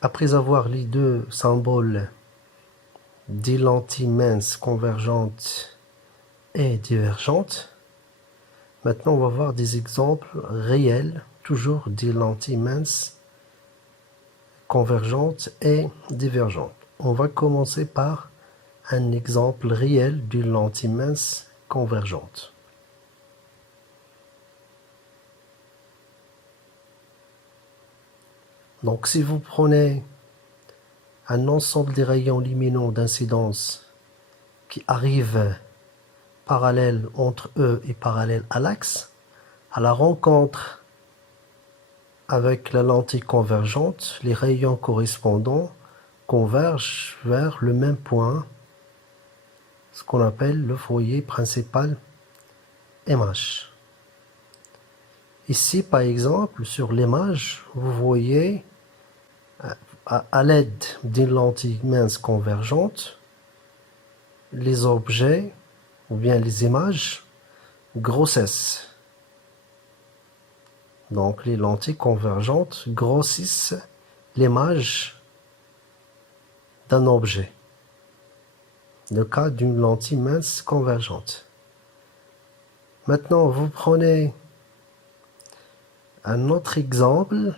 Après avoir les deux symboles des lentilles minces convergentes et divergentes, maintenant on va voir des exemples réels, toujours des lentilles minces convergentes et divergentes. On va commencer par un exemple réel d'une lentille mince convergente. Donc si vous prenez un ensemble des rayons lumineux d'incidence qui arrivent parallèles entre eux et parallèles à l'axe, à la rencontre avec la lentille convergente, les rayons correspondants convergent vers le même point, ce qu'on appelle le foyer principal MH. Ici, par exemple, sur l'image, vous voyez à l'aide d'une lentille mince convergente, les objets ou bien les images grossissent. Donc les lentilles convergentes grossissent l'image d'un objet. Le cas d'une lentille mince convergente. Maintenant, vous prenez un autre exemple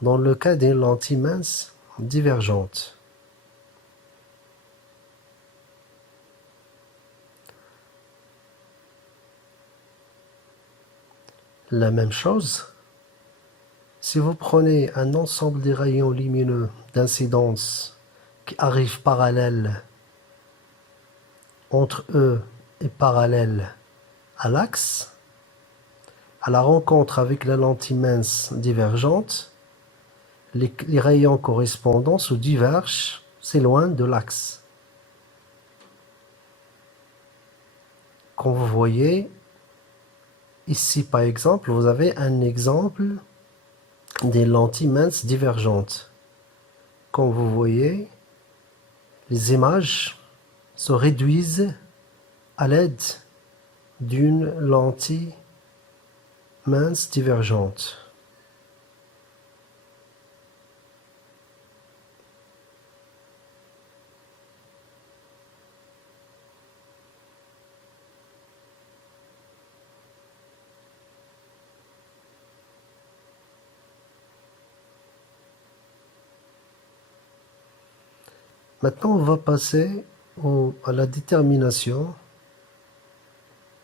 dans le cas d'une lentille mince divergente. La même chose, si vous prenez un ensemble des rayons lumineux d'incidence qui arrivent parallèles entre eux et parallèles à l'axe, à la rencontre avec la lentille mince divergente, les rayons correspondants se divergent, s'éloignent de l'axe. Comme vous voyez, ici par exemple, vous avez un exemple des lentilles minces divergentes. Comme vous voyez, les images se réduisent à l'aide d'une lentille mince divergente. Maintenant, on va passer à la détermination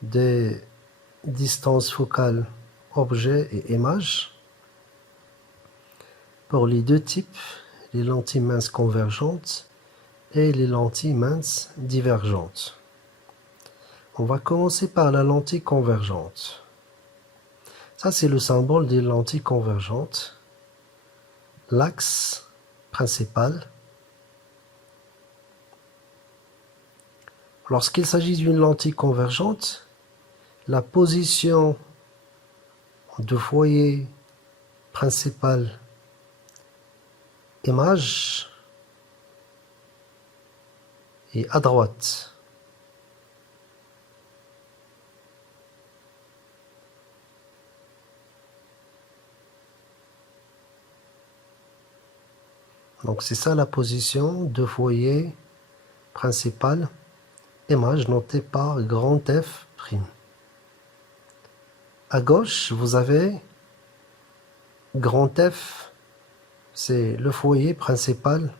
des distances focales objet et image pour les deux types, les lentilles minces convergentes et les lentilles minces divergentes. On va commencer par la lentille convergente. Ça, c'est le symbole des lentilles convergentes. L'axe principal. Lorsqu'il s'agit d'une lentille convergente, la position de foyer principal image est à droite. Donc c'est ça la position de foyer principal image notée par grand F'. À gauche, vous avez grand F, c'est le foyer principal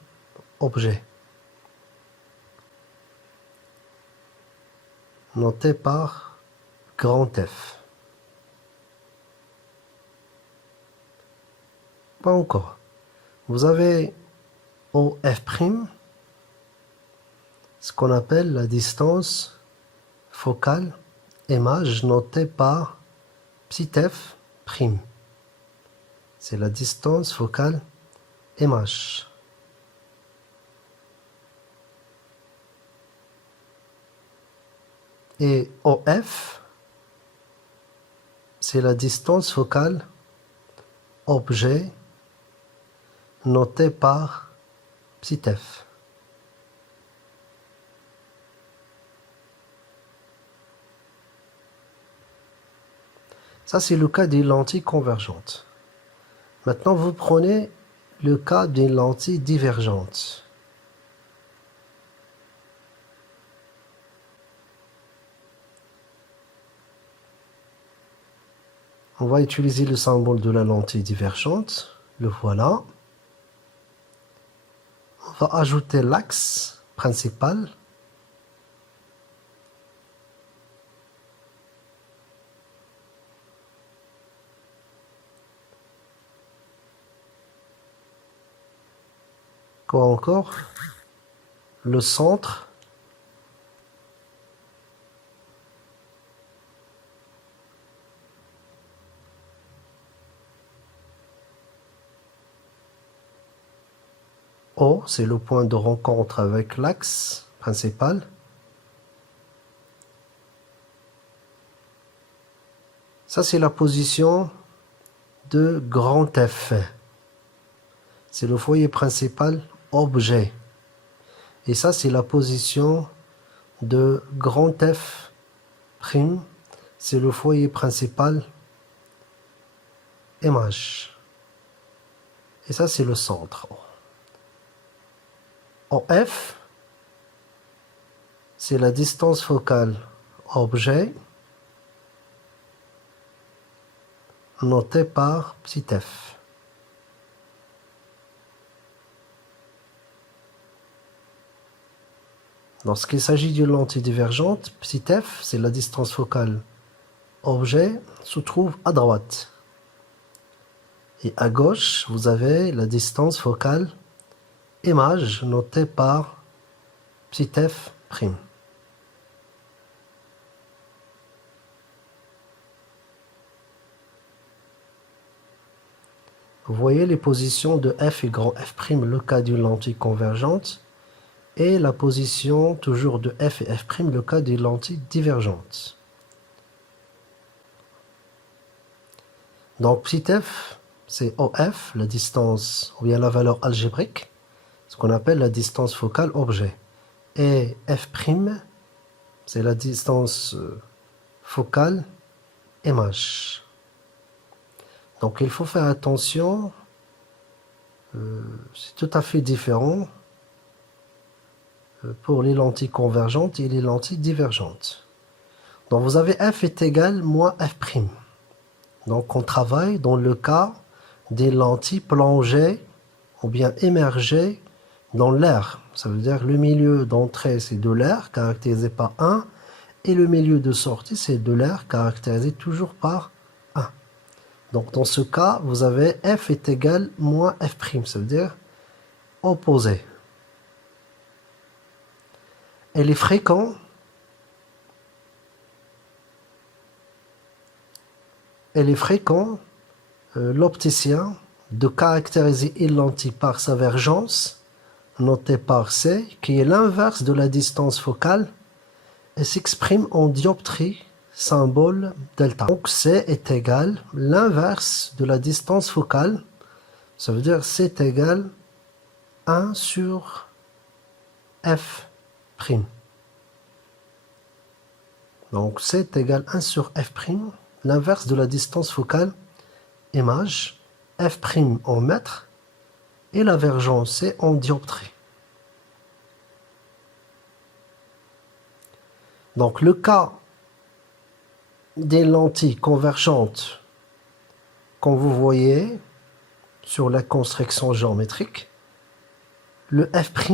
objet, noté par grand F. Pas encore. Vous avez OF', ce qu'on appelle la distance focale image notée par petit f'. C'est la distance focale image. Et OF, c'est la distance focale objet notée par petit f. Ça, c'est le cas des lentilles convergentes. Maintenant, vous prenez le cas d'une lentille divergente. On va utiliser le symbole de la lentille divergente. Le voilà. On va ajouter l'axe principal. Quoi encore? Le centre. O, c'est le point de rencontre avec l'axe principal. Ça, c'est la position de grand F. C'est le foyer principal objet. Et ça, c'est la position de grand F'. C'est le foyer principal image. Et ça, c'est le centre. OF, c'est la distance focale objet notée par petit f. Lorsqu'il s'agit d'une lentille divergente, petit f, c'est la distance focale objet, se trouve à droite. Et à gauche, vous avez la distance focale image notée par petit f'. Vous voyez les positions de f et grand f', le cas d'une lentille convergente, et la position toujours de f et f', le cas d'une lentille divergente. Donc petit f, c'est OF, la distance, ou bien la valeur algébrique, ce qu'on appelle la distance focale objet. Et f', c'est la distance focale image. Donc il faut faire attention, c'est tout à fait différent pour les lentilles convergentes et les lentilles divergentes. Donc vous avez f est égal moins f'. Donc on travaille dans le cas des lentilles plongées ou bien émergées dans l'air. Ça veut dire le milieu d'entrée c'est de l'air caractérisé par 1 et le milieu de sortie c'est de l'air caractérisé toujours par 1. Donc dans ce cas, vous avez f est égal moins f', ça veut dire opposé. Et les fréquents, l'opticien de caractériser une lentille par sa vergence, notée par C, qui est l'inverse de la distance focale, et s'exprime en dioptrie, symbole delta. Donc C est égal l'inverse de la distance focale, ça veut dire C est égal 1 sur f'. Donc C est égal 1 sur f', l'inverse de la distance focale image, f' en mètres, et la vergence c'est en dioptrie. Donc le cas des lentilles convergentes, comme vous voyez sur la construction géométrique, le f'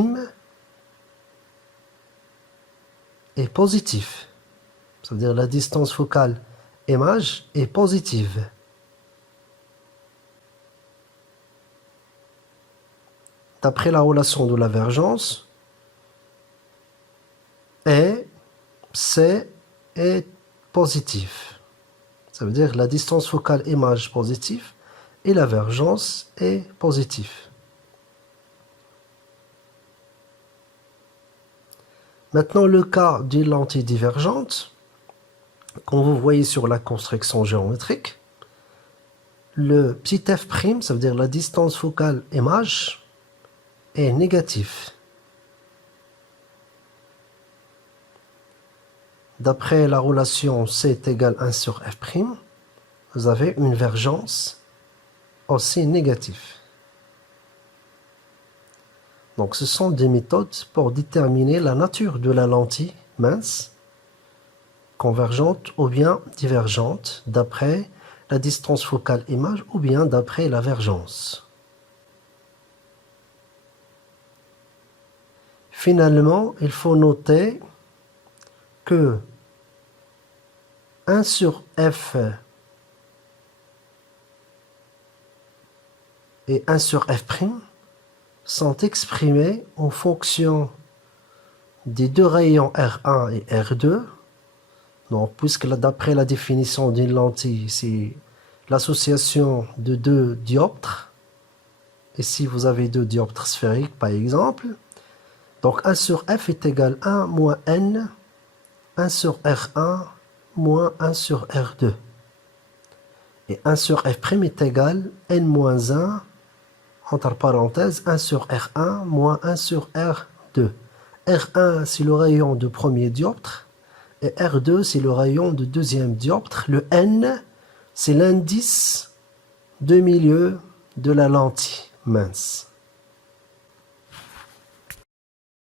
est positif. Ça veut dire la distance focale image est positive. D'après la relation de la vergence, et C est positif. Ça veut dire la distance focale image positive et la vergence est positive. Maintenant, le cas d'une lentille divergente, comme vous voyez sur la construction géométrique, le petit f', ça veut dire la distance focale image, est négatif. D'après la relation C est égal 1 sur f', vous avez une vergence aussi négative. Donc ce sont des méthodes pour déterminer la nature de la lentille mince, convergente ou bien divergente, d'après la distance focale image ou bien d'après la vergence. Finalement, il faut noter que 1 sur f et 1 sur f' sont exprimés en fonction des deux rayons R1 et R2. Donc, puisque d'après la définition d'une lentille, c'est l'association de deux dioptres. Ici, vous avez deux dioptres sphériques, par exemple. Donc, 1 sur f est égal à 1 moins n, 1 sur R1 moins 1 sur R2. Et 1 sur f' est égal à n moins 1, entre parenthèses, 1 sur R1 moins 1 sur R2. R1, c'est le rayon de premier dioptre, et R2, c'est le rayon de deuxième dioptre. Le N, c'est l'indice de milieu de la lentille mince.